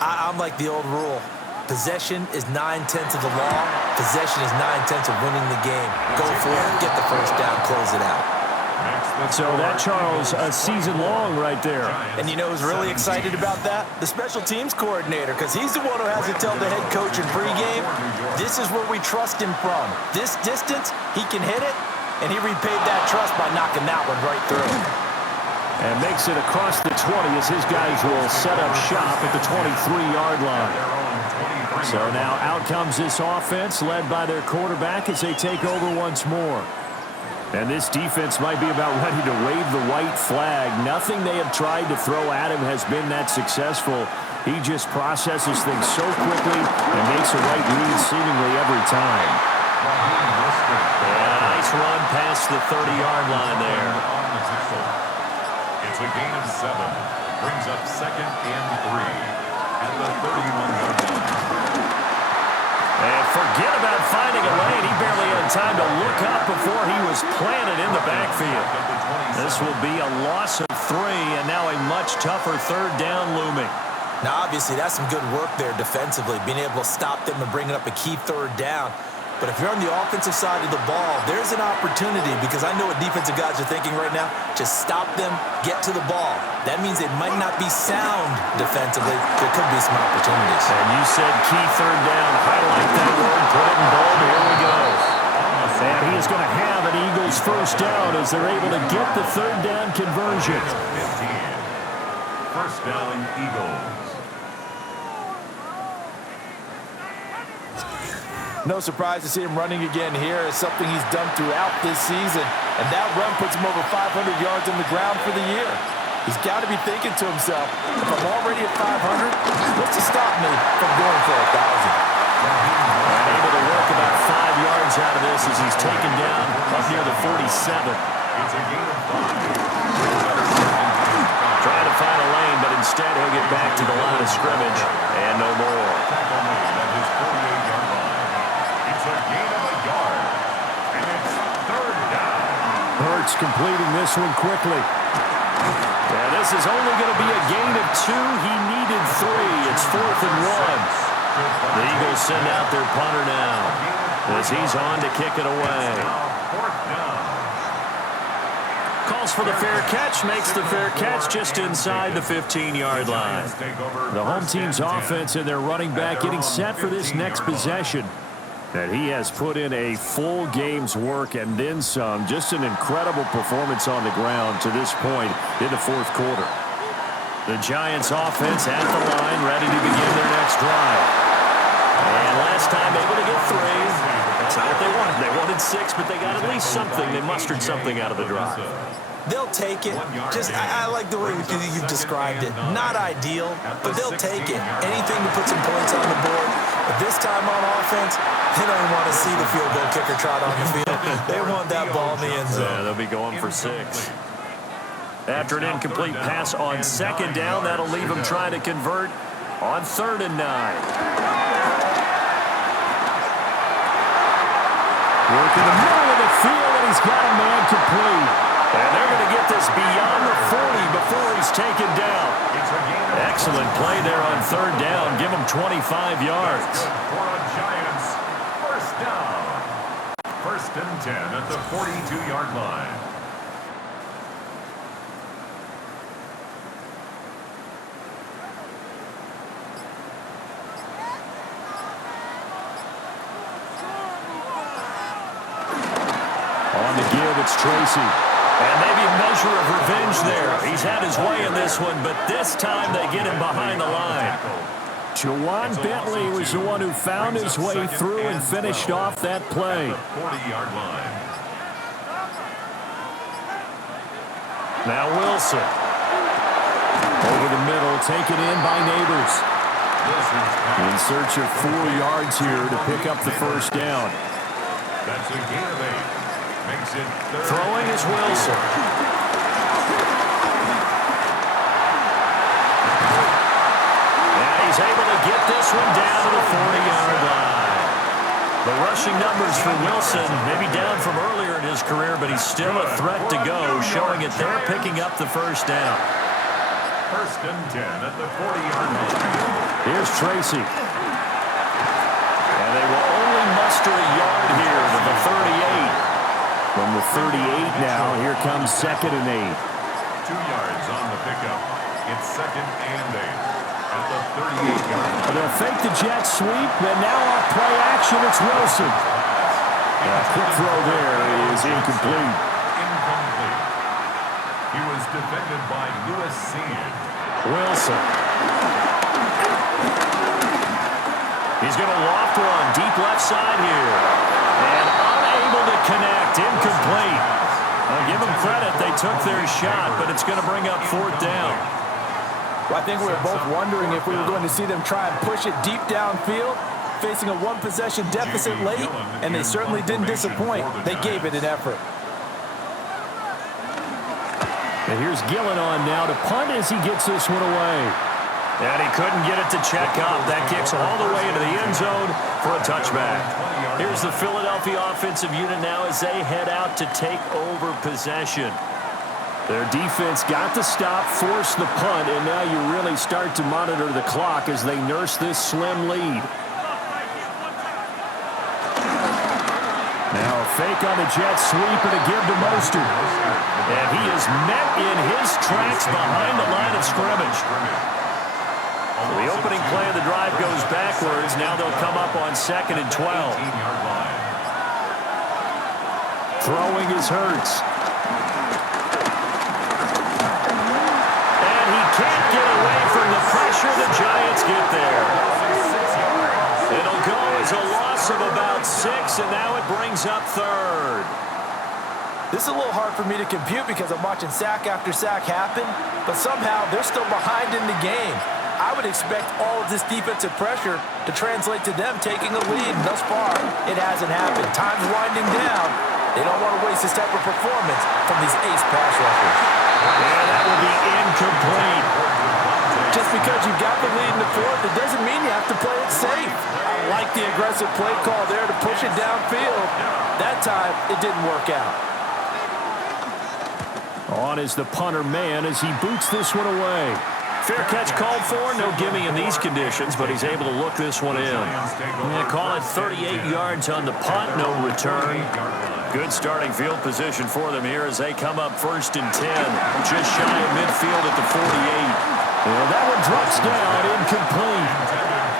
I'm like the old rule. Possession is 9/10 of the law. Possession is 9/10 of winning the game. Go for it, get the first down, close it out. So that, Charles, a season long right there. And you know who's really excited about that? The special teams coordinator, because he's the one who has to tell the head coach in pregame, this is where we trust him from. This distance, he can hit it, and he repaid that trust by knocking that one right through. And makes it across the 20 as his guys will set up shop at the 23-yard line. So now out comes this offense led by their quarterback as they take over once more. And this defense might be about ready to wave the white flag. Nothing they have tried to throw at him has been that successful. He just processes things so quickly and makes a right read seemingly every time. Yeah, nice run past the 30-yard line there. It's a gain of 7. Brings up 2nd and 3 at the 31-yard line. And forget about finding a lane. He barely had time to look up before he was planted in the backfield. This will be a loss of 3, and now a much tougher third down looming. Now, obviously, that's some good work there defensively, being able to stop them and bringing up a key third down. But if you're on the offensive side of the ball, there's an opportunity, because I know what defensive guys are thinking right now. Just stop them, get to the ball. That means it might not be sound defensively. There could be some opportunities. And you said key third down. Highlight that word, put it in bold. Here we go. And he is going to have an Eagles first down as they're able to get the third down conversion. 15. First down, Eagles. No surprise to see him running again here. It's something he's done throughout this season. And that run puts him over 500 yards on the ground for the year. He's got to be thinking to himself, if I'm already at 500, what's to stop me from going for 1,000? Able to work about 5 yards out of this as he's taken down up near the 47. It's a gain of 5. Trying to find a lane, but instead he'll get back to the line of scrimmage. And no more. Tackle made at his 48-yard line. It's a gain of a yard. And it's third down. Hurts completing this one quickly. Yeah, this is only going to be a gain of 2. He needed 3. It's 4th and 1. The Eagles send out their punter now as he's on to kick it away. Fourth down. Calls for the fair catch, makes the fair catch just inside the 15-yard line. The home team's offense and their running back getting set for this next possession. And he has put in a full game's work and then some. Just an incredible performance on the ground to this point in the fourth quarter. The Giants offense at the line, ready to begin their next drive. And last time able to get 3. That's not what they wanted. They wanted 6, but they got at least something. They mustered something out of the drive. They'll take it. Just, I like the way you've described it. Not ideal, but they'll take it. Anything to put some points on the board. But this time on offense, they don't even want to see the field goal kicker trot on the field. They want that ball in the end zone. Yeah, they'll be going for 6. After an incomplete pass on second down, that'll leave him trying to convert on 3rd and 9. Working the middle of the field, and he's got a man complete. And they're going to get this beyond the 40 before he's taken down. Excellent play there on 3rd down. Give him 25 yards. For a Giants, first down. 1st and 10 at the 42-yard line. On the give, it's Tracy. And maybe a measure of revenge there. He's had his way in this one, but this time they get him behind the line. Jawan Bentley was the one who found his way through and finished off that play. 40-yard line. Now Wilson. Over the middle, taken in by Neighbors. In search of 4 yards here to pick up the first down. That's a gain of 8. Makes it third. Throwing is Wilson. And he's able to get this one down to the 40-yard line. The rushing numbers for Wilson, maybe down from earlier in his career, but he's still a threat to go, showing it there, picking up the first down. 1st and 10 at the 40-yard line. Here's Tracy. And they will only muster a yard here to the 38. From the 38 now, here comes 2nd and 8. 2 yards on the pickup. It's 2nd and 8 at the 38-yard line. They'll fake the jet sweep, and now off play action, it's Wilson. A quick throw there is incomplete. Incomplete. He was defended by Lewis Sand. Wilson. He's going to loft one deep left side here. And unable to connect. Incomplete. I'll give them credit. They took their shot, but it's going to bring up 4th down. Well, I think we were both wondering if we were going to see them try and push it deep downfield, facing a one-possession deficit late, and they certainly didn't disappoint. They gave it an effort. And here's Gillen on now to punt as he gets this one away. And he couldn't get it to check up. That kicks all the way into the end zone for a touchback. Here's the Philadelphia offensive unit now as they head out to take over possession. Their defense got the stop, forced the punt, and now you really start to monitor the clock as they nurse this slim lead. Now a fake on the jet sweep and a give to Mostert. And he is met in his tracks behind the line of scrimmage. The opening play of the drive goes backwards. Now they'll come up on 2nd and 12. Throwing is Hurts. And he can't get away from the pressure. The Giants get there. It'll go as a loss of about 6, and now it brings up 3rd. This is a little hard for me to compute because I'm watching sack after sack happen, but somehow they're still behind in the game. I would expect all of this defensive pressure to translate to them taking a lead. And thus far, it hasn't happened. Time's winding down. They don't want to waste this type of performance from these ace pass rushers. And that will be incomplete. Just because you've got the lead in the 4th, it doesn't mean you have to play it safe. I like the aggressive play call there to push it downfield. That time, it didn't work out. On is the punter man as he boots this one away. Fair catch called for. No gimme in these conditions, but he's able to look this one in. Yeah, call it 38 yards on the punt. No return. Good starting field position for them here as they come up 1st and 10. Just shy of midfield at the 48. Well, that one drops down. Incomplete.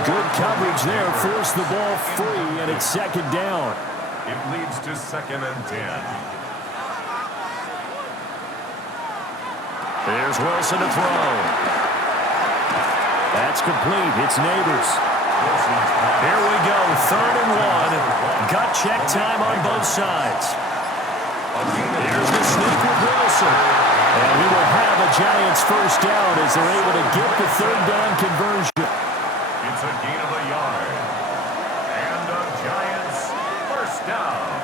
Good coverage there. Forced the ball free, and it's 2nd down. It leads to 2nd and 10. There's Wilson to throw. That's complete. It's Neighbors. Here we go. 3rd and 1. Gut check time on both sides. Here's the sneak with Wilson. And we will have a Giants 1st down as they're able to get the 3rd down conversion. It's a gain of a yard. And a Giants 1st down.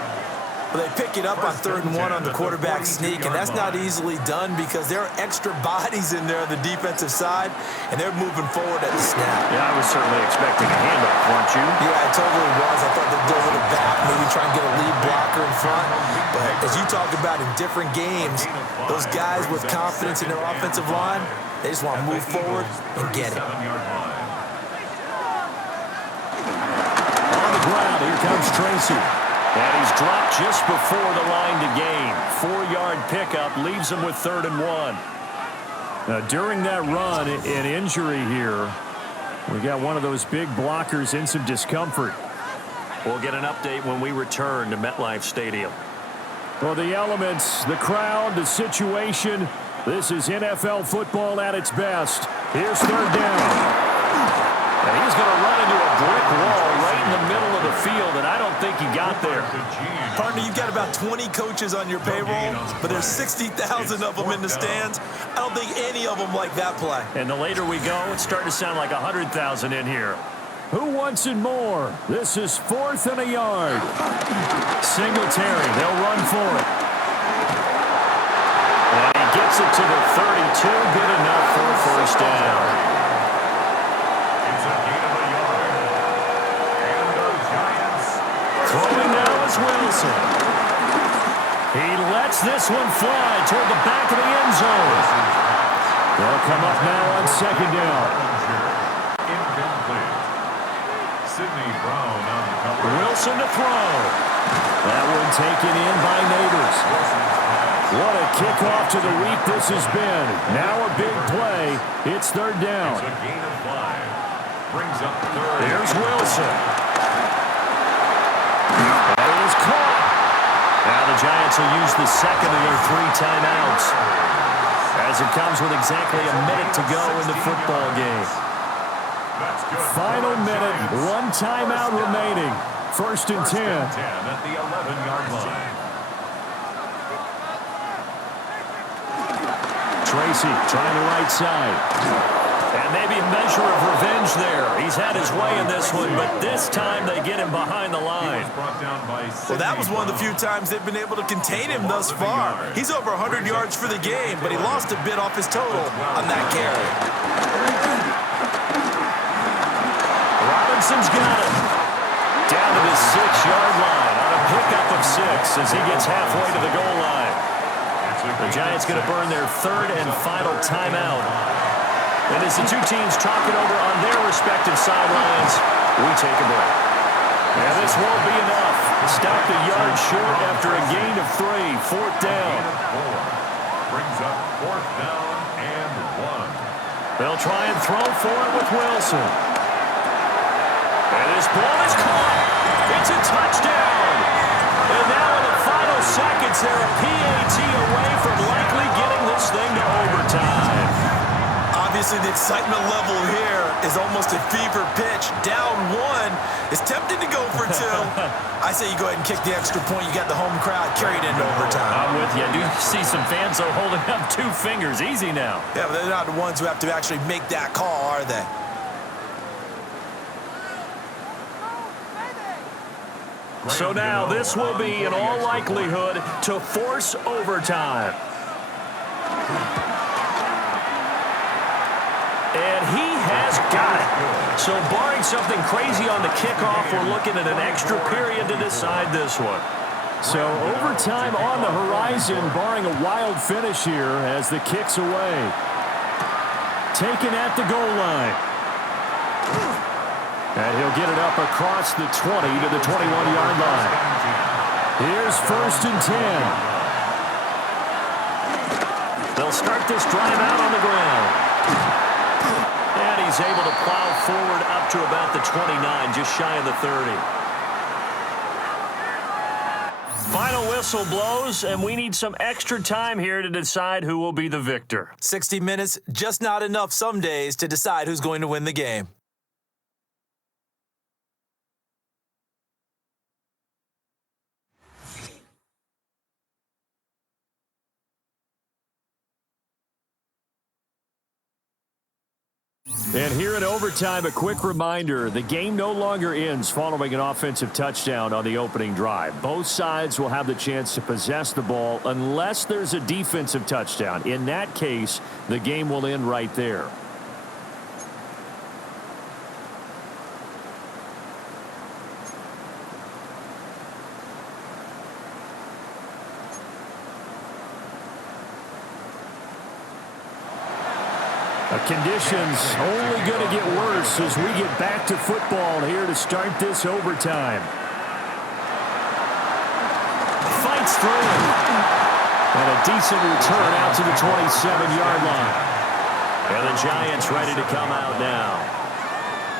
Well, they pick it up on 3rd and 1 on the quarterback sneak, and that's not easily done because there are extra bodies in there on the defensive side, and they're moving forward at the snap. Yeah, I was certainly expecting a handoff, weren't you? Yeah, I totally was. I thought they'd go to the back, maybe try and get a lead blocker in front. But as you talked about in different games, those guys with confidence in their offensive line, they just want to move forward and get it. On the ground, here comes Tracy. And he's dropped just before the line to gain. 4-yard pickup leaves him with 3rd and 1. Now, during that run, an injury here. We got one of those big blockers in some discomfort. We'll get an update when we return to MetLife Stadium. Well, the elements, the crowd, the situation. This is NFL football at its best. Here's 3rd down. And he's going to run into a brick wall right in the middle of the field, and I don't think he got there. Partner, you've got about 20 coaches on your payroll, but there's 60,000 of them in the stands. I don't think any of them like that play. And the later we go, it's starting to sound like 100,000 in here. Who wants it more? This is 4th and a yard. Singletary, they'll run for it. And he gets it to the 32, good enough for a 1st down. Throwing now is Wilson. He lets this one fly toward the back of the end zone. They'll come up now on 2nd down. Incomplete. Sidney Brown on the cover. Wilson to throw. That one taken in by Neighbors. What a kickoff to the week this has been. Now a big play. It's 3rd down. It's a gain of 5. Brings up 3rd. Here's Wilson. And it is caught. Now the Giants will use the 2nd of their 3 timeouts as it comes with exactly a minute to go in the football game. Final minute, 1 timeout remaining. 1st and 10. At the 11-yard line. Tracy trying the right side. And maybe a measure of revenge there. He's had his way in this one, but this time they get him behind the line. Well, that was one of the few times they've been able to contain him thus far. He's over 100 yards for the game, but he lost a bit off his total on that carry. Johnson's got it. Down to the 6-yard line on a pickup of 6 as he gets halfway to the goal line. The Giants going to burn their third and final timeout. And as the two teams talk it over on their respective sidelines, we take a break. And this won't be enough. Stop the yard short after a gain of 3. Fourth down. Brings up fourth down and 1. They'll try and throw for it with Wilson. And this ball is caught. It's a touchdown. And now in the final seconds, they're a PAT away from likely getting this thing to overtime. Obviously, the excitement level here is almost a fever pitch. Down 1. It's tempting to go for 2. I say you go ahead and kick the extra point. You got the home crowd carried into overtime. I'm with you. I do see some fans, though, holding up 2 fingers. Easy now. Yeah, but they're not the ones who have to actually make that call, are they? So now this will be, in all likelihood, to force overtime. And he has got it. So barring something crazy on the kickoff, we're looking at an extra period to decide this one. So overtime on the horizon, barring a wild finish here as the kick's away. Taken at the goal line. And he'll get it up across the 20 to the 21-yard line. Here's first and 10. They'll start this drive out on the ground. And he's able to plow forward up to about the 29, just shy of the 30. Final whistle blows, and we need some extra time here to decide who will be the victor. 60 minutes, just not enough some days to decide who's going to win the game. And here in overtime, a quick reminder, the game no longer ends following an offensive touchdown on the opening drive. Both sides will have the chance to possess the ball unless there's a defensive touchdown. In that case, the game will end right there. Conditions only going to get worse as we get back to football here to start this overtime. Fights through it. And a decent return out to the 27-yard line. And the Giants ready to come out now.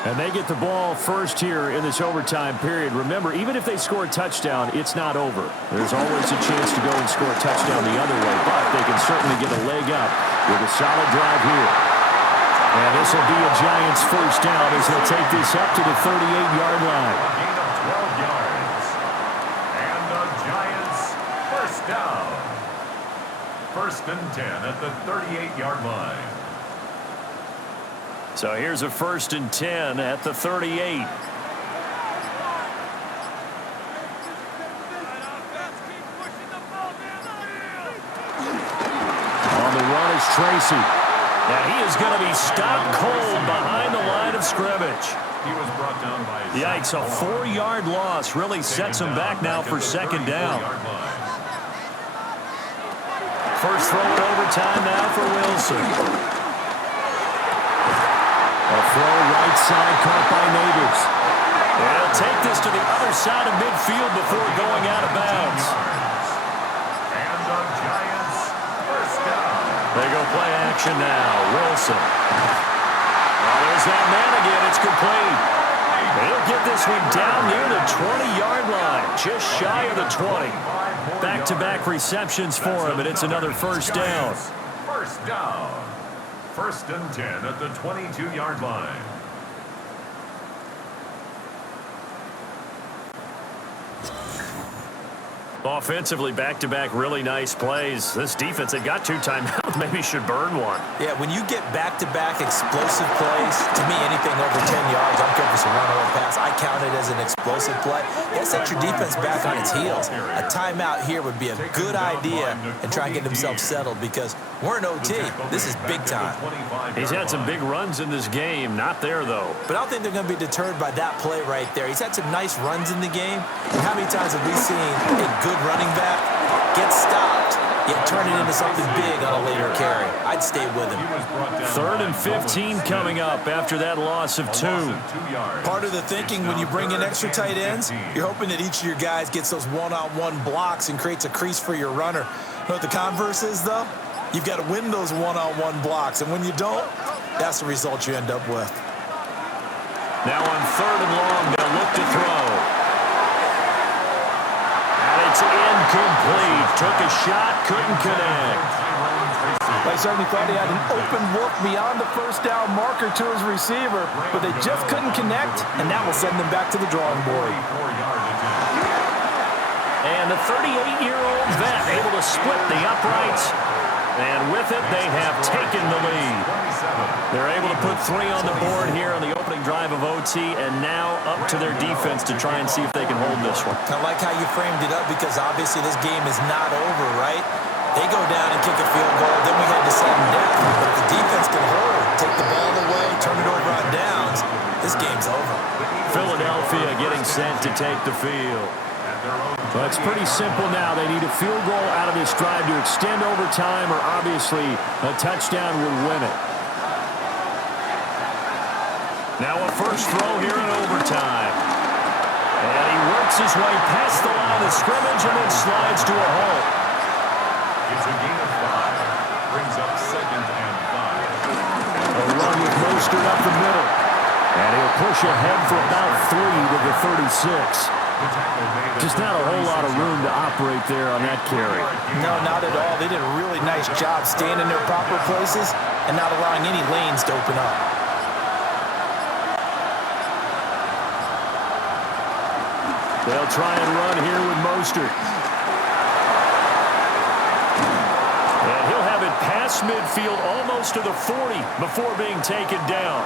And they get the ball first here in this overtime period. Remember, even if they score a touchdown, it's not over. There's always a chance to go and score a touchdown the other way, but they can certainly get a leg up with a solid drive here. And this will be a Giants first down as they'll take this up to the 38-yard line. A gain of 12 yards. And the Giants first down. First and 10 at the 38-yard line. So here's a first and 10 at the 38. On the run is Tracy. Now he is going to be stopped cold behind the line of scrimmage. He was brought down by Yikes, a 4-yard loss really sets him back now for second down. First throw in overtime now for Wilson. A throw right side caught by Neighbors. They'll take this to the other side of midfield before going out of bounds. And the Giants first down. They go play action now. Wilson. Well, there's that man again. It's complete. They'll get this one down near the 20-yard line, just shy of the 20. Back-to-back receptions for him, and it's another first down. First down. First and 10 at the 22-yard line. Offensively, back-to-back really nice plays. This defense, they got 2 timeouts, maybe should burn one. Yeah, when you get back-to-back explosive plays, to me, anything over 10 yards, I'm good obviously run or pass. I count it as an explosive play. You got to set your defense back on its heels. A timeout here would be a good idea and try and get themselves settled because we're in OT. This is big time. He's had some big runs in this game. Not there, though. But I don't think they're going to be deterred by that play right there. He's had some nice runs in the game. And how many times have we seen a good running back get stopped, yet turn it into something big on a later carry? I'd stay with him. 3rd and 15 coming up after that loss of 2. Part of the thinking when you bring in extra tight ends, you're hoping that each of your guys gets those one-on-one blocks and creates a crease for your runner. You know what the converse is, though? You've got to win those one-on-one blocks, and when you don't, that's the result you end up with. Now on 3rd and long, they'll look to throw. And it's incomplete. Took a shot, couldn't connect. They certainly thought he had an open look beyond the first down marker to his receiver, but they just couldn't connect, and that will send them back to the drawing board. And the 38-year-old vet able to split the uprights. And with it, they have taken the lead. They're able to put 3 on the board here on the opening drive of OT, and now up to their defense to try and see if they can hold this one. I like how you framed it up because obviously this game is not over, right? They go down and kick a field goal, then we head to sudden death. But if the defense can hold, take the ball away, turn it over on downs, this game's over. Philadelphia getting sent to take the field. Well, it's pretty simple now. They need a field goal out of this drive to extend overtime, or obviously a touchdown would win it. Now a first throw here in overtime. And he works his way past the line of scrimmage and then slides to a halt. It's a gain of 5. Brings up 2nd and 5. A run with Mostert up the middle. And he'll push ahead for about 3 to the 36. Just not a whole lot of room to operate there on that carry. No, not at all. They did a really nice job staying in their proper places and not allowing any lanes to open up. They'll try and run here with Mostert. And he'll have it past midfield almost to the 40 before being taken down.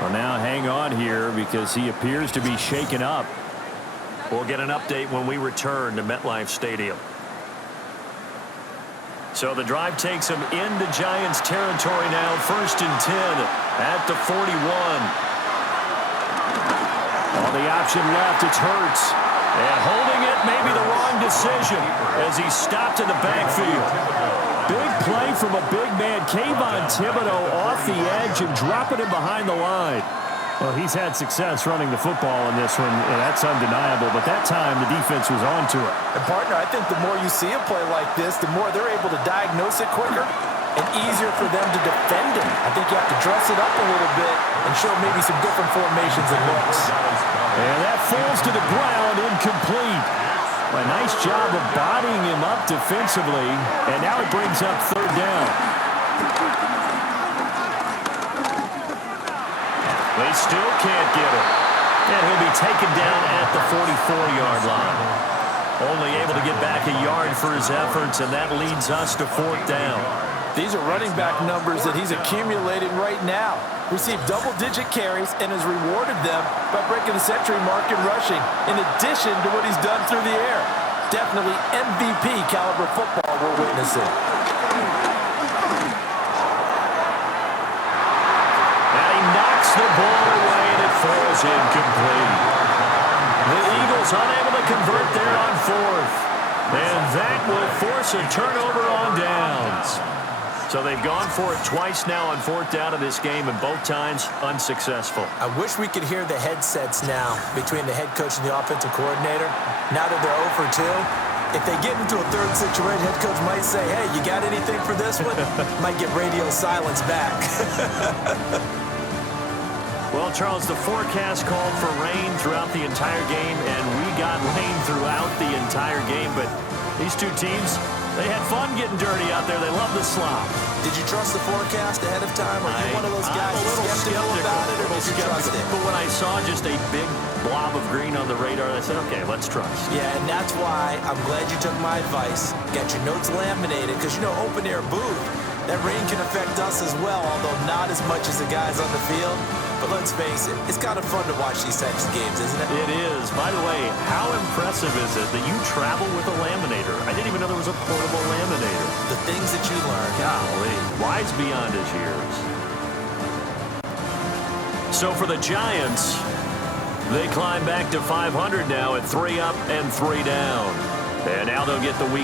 Well, now hang on here because he appears to be shaken up. We'll get an update when we return to MetLife Stadium. So the drive takes him into Giants territory now. 1st and 10 at the 41. On the option left, it's Hurts. And holding it may be the wrong decision as he's stopped in the backfield. Big play from a big man, Kayvon Thibodeau, off the edge and dropping him behind the line. Well, he's had success running the football in this one, and that's undeniable. But that time, the defense was on to it. And, partner, I think the more you see a play like this, the more they're able to diagnose it quicker and easier for them to defend it. I think you have to dress it up a little bit and show maybe some different formations and looks. And that falls to the ground, incomplete. A nice job of bodying him up defensively, and now it brings up 3rd down. They still can't get him. And he'll be taken down at the 44-yard line. Only able to get back a yard for his efforts, and that leads us to 4th down. These are running back numbers that he's accumulating right now. Received double-digit carries and has rewarded them by breaking the century mark in rushing, in addition to what he's done through the air. Definitely MVP caliber football we're witnessing. The ball away and it falls incomplete. The Eagles unable to convert there on 4th. And that will force a turnover on downs. So they've gone for it twice now on 4th down in this game, and both times unsuccessful. I wish we could hear the headsets now between the head coach and the offensive coordinator. Now that they're 0 for 2, if they get into a 3rd situation, head coach might say, hey, you got anything for this one? Might get radio silence back. Well, Charles, the forecast called for rain throughout the entire game, and we got rain throughout the entire game. But these two teams, they had fun getting dirty out there. They love the slop. Did you trust the forecast ahead of time? Are you one of those guys skeptical about it, or did you trust it? But when I saw just a big blob of green on the radar, I said, okay, let's trust. Yeah, and that's why I'm glad you took my advice. Got your notes laminated, because, you know, open-air booth, that rain can affect us as well, although not as much as the guys on the field. But let's face it, it's kind of fun to watch these types of games, isn't it? It is. By the way, how impressive is it that you travel with a laminator? I didn't even know there was a portable laminator. The things that you learn. Golly, wise beyond his years. So for the Giants, they climb back to 500 now at 3 up and 3 down. And now they'll get the week